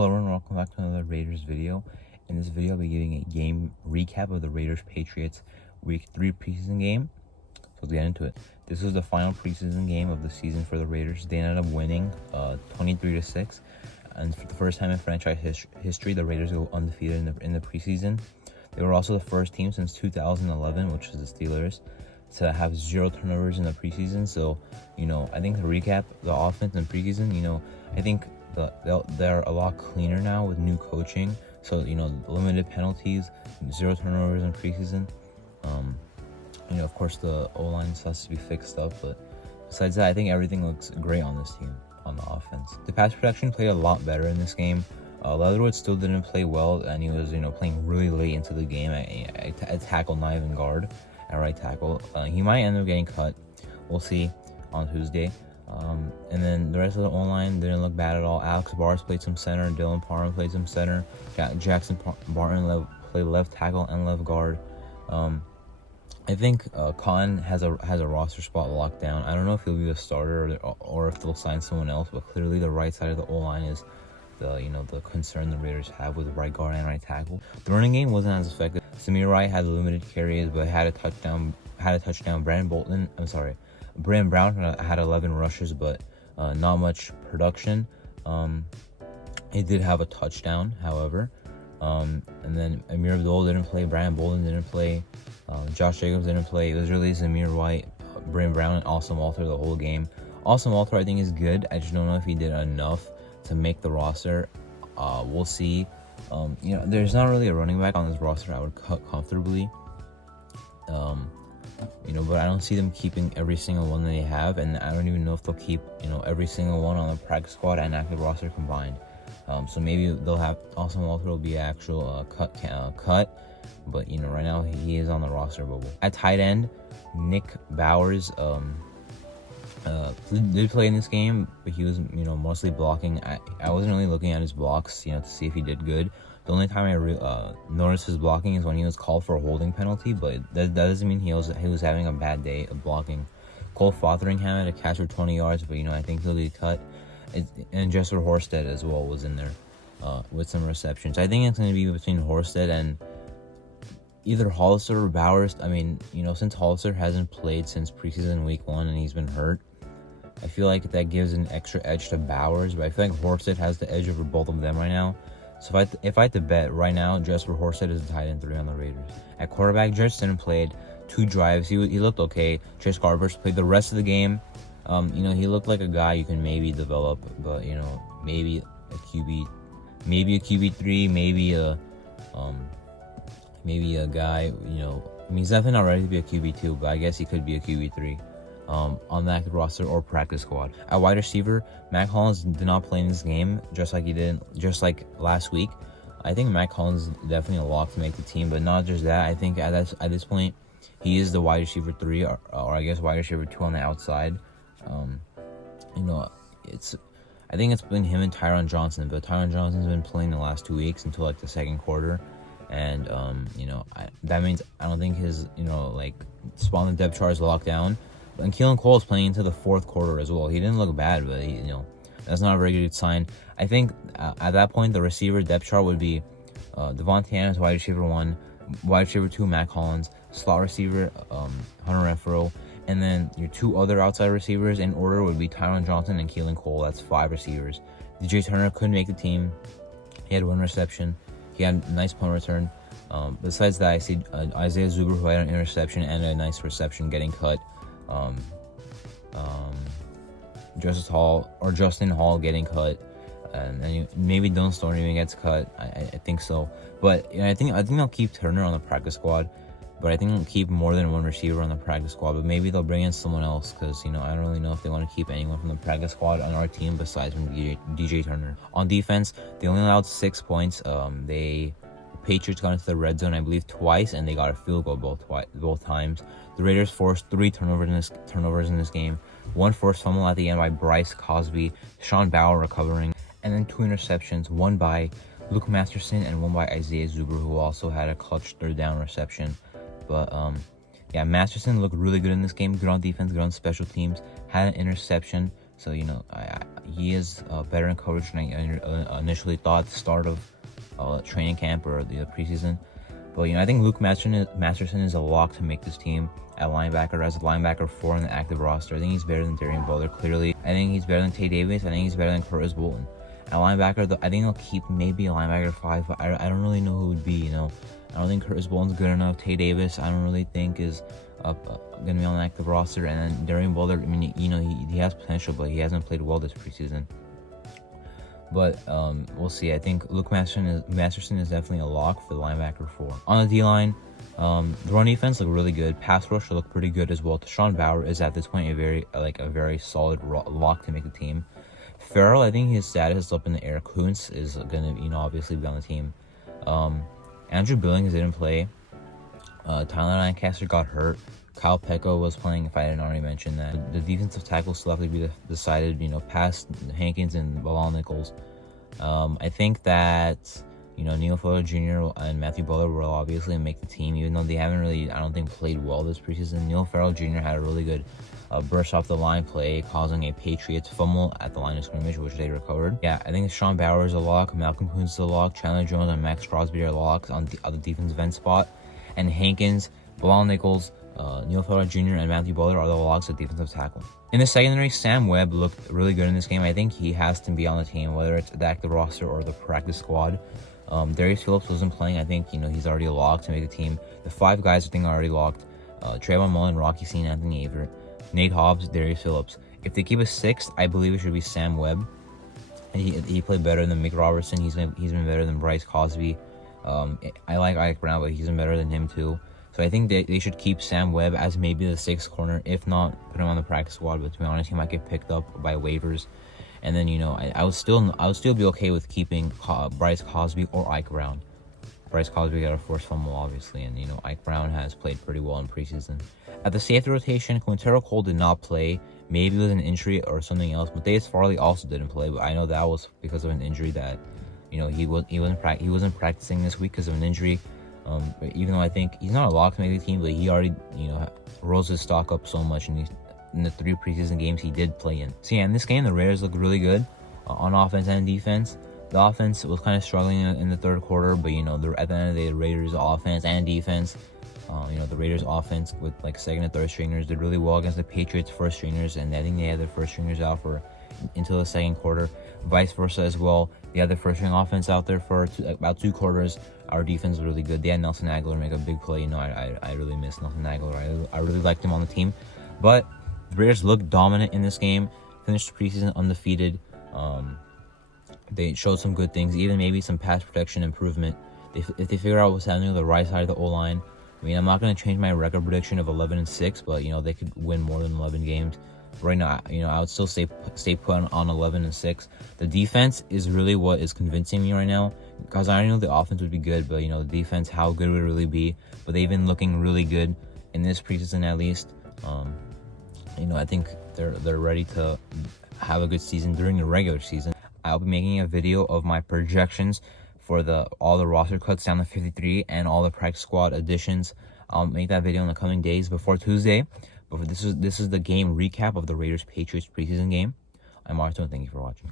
Hello everyone, welcome back to another Raiders video. In this video, I'll be giving a game recap of the Raiders-Patriots Week 3 preseason game. So let's get into it. This was the final preseason game of the season for the Raiders. They ended up winning 23-6. And for the first time in franchise history, the Raiders go undefeated in the preseason. They were also the first team since 2011, which is the Steelers, to have 0 turnovers in the preseason. So, I think to recap the offense in preseason, I think they're a lot cleaner now with new coaching. So, limited penalties, 0 turnovers in preseason. Of course, the O-line has to be fixed up. But besides that, I think everything looks great on this team, on the offense. The pass protection played a lot better in this game. Leatherwood still didn't play well, and he was, playing really late into the game at tackle, not even guard, at right tackle. He might end up getting cut. We'll see on Tuesday. And then the rest of the O-line didn't look bad at all. Alex Bars played some center. Dylan Parham played some center. Jackson Barton played left tackle and left guard. I think Cotton has a roster spot locked down. I don't know if he'll be a starter or if they'll sign someone else, but clearly the right side of the O-line is the concern the Raiders have with right guard and right tackle. The running game wasn't as effective. Samir Wright had limited carries, but had a touchdown. Brandon Brown had 11 rushes, but not much production. He did have a touchdown, however. And then Amir Abdul didn't play. Brandon Bolden didn't play. Josh Jacobs didn't play. It was really Zamir White, Brandon Brown, and Austin Walter the whole game. Austin Walter, I think, is good. I just don't know if he did enough to make the roster. We'll see. There's not really a running back on this roster I would cut comfortably. But I don't see them keeping every single one that they have, and I don't even know if they'll keep, every single one on the practice squad and active roster combined. So maybe they'll have Austin Walter will be an actual cut, but right now he is on the roster bubble. At tight end, Nick Bowers did play in this game, but he was mostly blocking. I wasn't really looking at his blocks, to see if he did good. The only time I noticed his blocking is when he was called for a holding penalty, but that doesn't mean he was having a bad day of blocking. Cole Fotheringham had a catch for 20 yards, but I think he'll be cut. And Jesper Horsted as well was in there with some receptions. I think it's going to be between Horsted and either Hollister or Bowers. Since Hollister hasn't played since preseason week 1 and he's been hurt, I feel like that gives an extra edge to Bowers, but I feel like Horsted has the edge over both of them right now. So if I had to bet right now, Jesper Horsted is the tight end 3 on the Raiders. At quarterback, Justin played 2 drives. He looked okay. Chase Garbers played the rest of the game. He looked like a guy you can maybe develop, but maybe a QB3, maybe a guy. He's definitely not ready to be a QB2, but I guess he could be a QB3. On the active roster or practice squad. At wide receiver, Mac Hollins did not play in this game, just like last week. I think Mac Hollins is definitely a lock to make the team, but not just that. I think at this point, he is the wide receiver 3, or I guess wide receiver 2 on the outside. I think it's been him and Tyron Johnson, but Tyron Johnson's been playing the last 2 weeks until the second quarter, and that means I don't think his spot on the depth chart is locked down. And Keelan Cole is playing into the fourth quarter as well. He didn't look bad, but that's not a very good sign. I think at that point the receiver depth chart would be Devontae Adams, wide receiver 1, wide receiver 2, Mac Hollins, slot receiver Hunter Renfrow, and then your 2 other outside receivers in order would be Tyron Johnson and Keelan Cole. That's 5 receivers. DJ Turner couldn't make the team. He had 1 reception. He had a nice punt return. Besides that, I see Isaiah Zuber, who had an interception and a nice reception, getting cut. Justin Hall getting cut, and then maybe Dylan Stone even gets cut. I think so, but I think they'll keep Turner on the practice squad, but I think they'll keep more than 1 receiver on the practice squad. But maybe they'll bring in someone else because I don't really know if they want to keep anyone from the practice squad on our team besides from DJ Turner. On defense, they only allowed 6 points. The Patriots got into the red zone, I believe, twice, and they got a field goal both times. The Raiders forced 3 turnovers in this game. 1 forced fumble at the end by Bryce Cosby, Sean Bauer recovering, and then 2 interceptions, 1 by Luke Masterson and 1 by Isaiah Zuber, who also had a clutch 3rd down reception. But Masterson looked really good in this game. Good on defense, good on special teams. Had an interception. So he is better in coverage than I initially thought at the start of training camp or the preseason. But I think Luke Masterson is a lock to make this team at linebacker, as a linebacker 4 in the active roster. I think he's better than Darren Butler, clearly. I think he's better than Tay Davis. I think he's better than Curtis Bolton. At linebacker, I think they'll keep maybe a linebacker 5, but I don't really know who it would be. I don't think Curtis Bolton's good enough. Tay Davis, I don't really think is going to be on the active roster. And then Darren Butler, I mean, he has potential, but he hasn't played well this preseason. But we'll see. I think Luke Masterson is definitely a lock for the linebacker 4. On the D-line, the run defense looked really good. Pass rush looked pretty good as well. Deshaun Bauer is at this point a very solid lock to make the team. Farrell, I think his status is up in the air. Kuntz is going to obviously be on the team. Andrew Billings didn't play. Tyler Lancaster got hurt. Kyle Pecco was playing, if I didn't already mention that. The defensive tackles still have to be decided, past Hankins and Bilal Nichols. I think that, Neil Fuller Jr. and Matthew Butler will obviously make the team, even though they haven't really, I don't think, played well this preseason. Neil Farrell Jr. had a really good burst off the line play, causing a Patriots fumble at the line of scrimmage, which they recovered. Yeah, I think Deshaun Bauer is a lock, Malcolm Kuntz is a lock, Chandler Jones and Max Crosby are locks on the defensive end spot, and Hankins, Bilal Nichols, Neil Farrell Jr. and Matthew Butler are the locks at defensive tackle. In the secondary, Sam Webb looked really good in this game. I think he has to be on the team, whether it's the active roster or the practice squad. Darius Phillips wasn't playing. I think, he's already locked to make the team. The 5 guys I think are already locked. Trayvon Mullen, Rocky Sean, Anthony Averett, Nate Hobbs, Darius Phillips. If they keep a 6th, I believe it should be Sam Webb. And he played better than Mick Robertson. He's been better than Bryce Cosby. I like Ike Brown, but he's been better than him too. So I think they should keep Sam Webb as maybe the 6th corner. If not, put him on the practice squad. But to be honest, he might get picked up by waivers. And then I would still be okay with keeping Bryce Cosby or Ike Brown. Bryce Cosby got a forced fumble, obviously, and Ike Brown has played pretty well in preseason. At the safety rotation, Quintero Cole did not play. Maybe it was an injury or something else. Mateus Farley also didn't play, but I know that was because of an injury that he wasn't practicing this week because of an injury. But even though I think he's not a lock to make the team, but he already rose his stock up so much in the 3 preseason games he did play in. So yeah, in this game the Raiders looked really good on offense and defense. The offense was kind of struggling in the third quarter, but at the end of the day, the Raiders offense and defense, the Raiders offense with like 2nd and 3rd stringers did really well against the Patriots 1st stringers, and I think they had their 1st stringers out until the 2nd quarter. Vice versa as well. They had their 1st string offense out there for about 2 quarters. Our defense was really good. They had Nelson Aguilar make a big play. I really miss Nelson Aguilar. I really liked him on the team. But the Raiders looked dominant in this game. Finished the preseason undefeated. They showed some good things, even maybe some pass protection improvement. If they figure out what's happening on the right side of the O-line, I mean, I'm not going to change my record prediction of 11-6, but they could win more than 11 games. Right now, I would still stay put on 11-6. The defense is really what is convincing me right now, because I already know the offense would be good, but the defense, how good would it really be? But they've been looking really good in this preseason, at least. I think they're ready to have a good season during the regular season. I'll be making a video of my projections for all the roster cuts down to 53 and all the practice squad additions. I'll make that video in the coming days before Tuesday. But this is the game recap of the Raiders Patriots preseason game. I'm Marto, and thank you for watching.